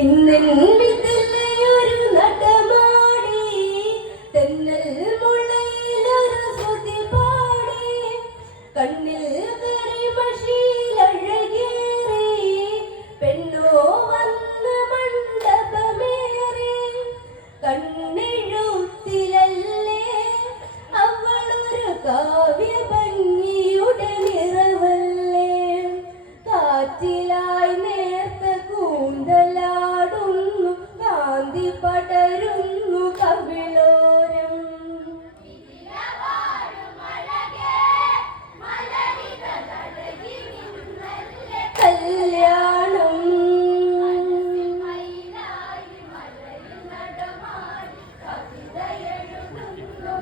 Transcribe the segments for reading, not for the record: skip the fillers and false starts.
ഇന്നെന്നിതിലൊരു നടമാടി തെന്നൽ മുളയിലൊരു ശ്രുതി പാടി കണ്ണിൽ കരിമഷിയിലഴകേറി പെണ്ണോ വന്ന് മണ്ഡപമേറി കണ്ണെഴുത്തിലല്ലേ അവളൊരു കാവ്യഭംഗിയുടെ നിറവല്ലേ കാറ്റിലായി നേർത്ത കൂന്തലാടുന്നു കാന്തി പടരുന്നു കവിളോരം കല്യാണം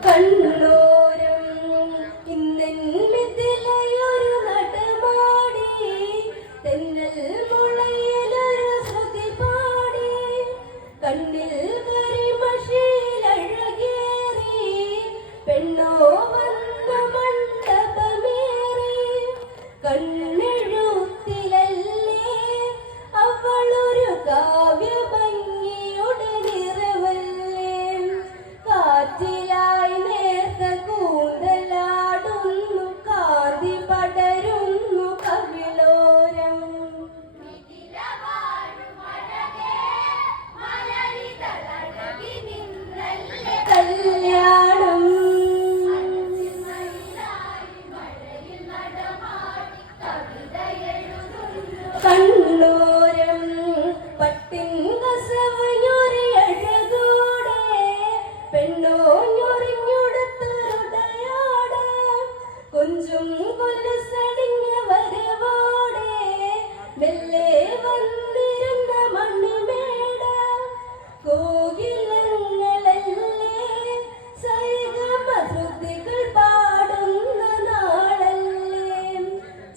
കണ്ണോരം ഇന്നെന്നിതിലൊരു നടമാടി തെന്നൽ മുളയിലൊരു ശ്രുതി പാടി കണ്ണിൽ കരിമഷിയിലഴകേറി പെണ്ണോ വന്ന മണ്ഡപമേറി കണ്ണെഴുത്തിലല്ലേ അവളൊരു കാവ്യഭംഗിയുടെ നിറവല്ലേ കാറ്റിലായി നേർത്ത കൂന്തലാടുന്നു കാന്തി പടരുന്നു കവിളോരം കല്യാണം കണ്ണോരം പട്ടിൻ കസവയൊരഴകോടെ പെണ്ണോ ഞൊറിഞ്ഞുടുത്തൊരുടയാട് കൊഞ്ചും കൊലുസടിഞ്ഞ വരവോടെ മെല്ലെ വന്നിരുന്ന മണിമേട കോകിലങ്ങളല്ലേ സൈഗമശ്രുതികൾ പാടുന്ന നാളല്ലേ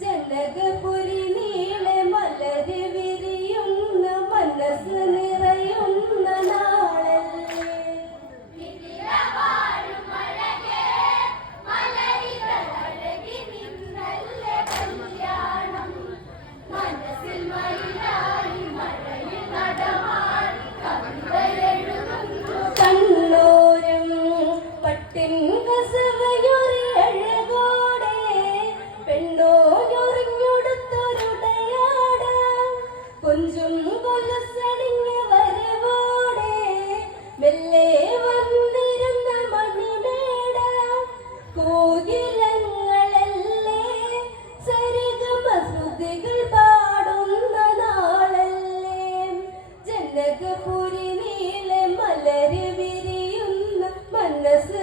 ജനകപുരി നീളെ മലര് വിരിയുന്ന മനസ്സ് നിറയുന്ന നാളല്ലേ കണ്ണോരം പട്ടിൻ കസവയൊരഴകോടെ പെണ്ണോ ഞൊറിഞ്ഞുടുത്തൊരുടയാട് കൊഞ്ചും കൊലുസടിഞ്ഞ വരവോടെ മെല്ലെ വന്നിരുന്ന മണിമേട കോകിലങ്ങളല്ലേ സരിഗമശ്രുതികൾ പാടുന്ന നാളല്ലേ ജനകപുരി നീളെ മലര് വിരിയുന്ന മനസ്സ്